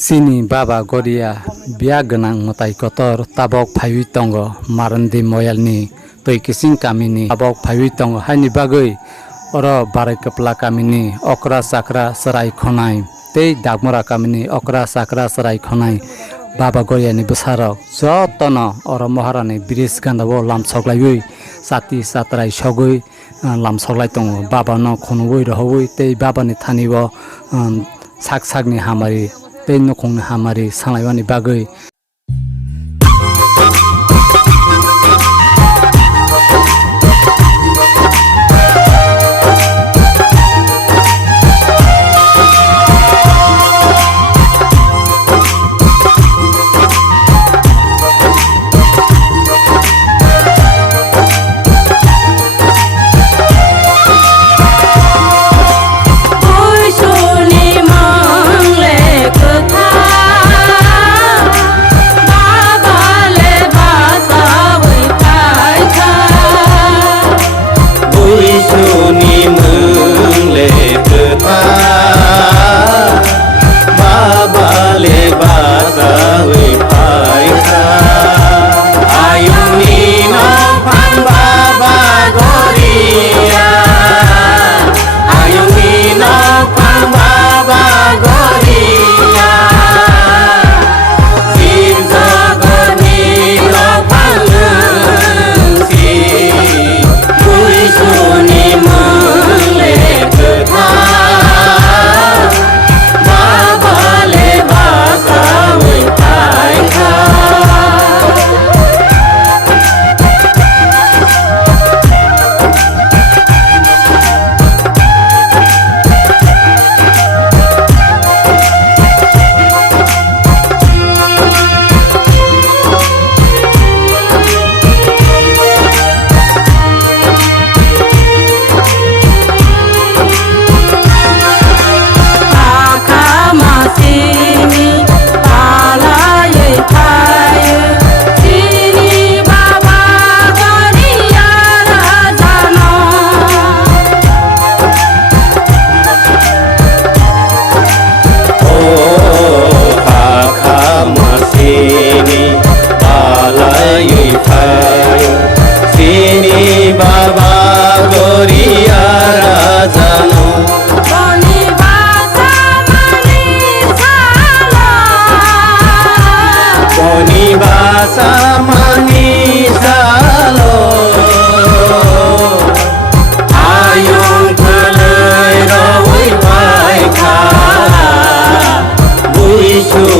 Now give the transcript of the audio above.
Sini baba goria biya genang mutai kotor tabok phawi tongo marandi moyalni toi kising kamini tabok phawi tongo haini bagoi oro barai kapla kamini okra sakra sarai khonai tei dagmora kamini okra sakra sarai khonai baba goria ni besarok jotono oro moharani bridge gandabo lamsoklaiui sati satrai sogoi lamsoklai tongo baba no khonoi rohoi tei baba ni thanibo sak sakni hamari tei nokongni hamari sanglaiwani bagoi Ayong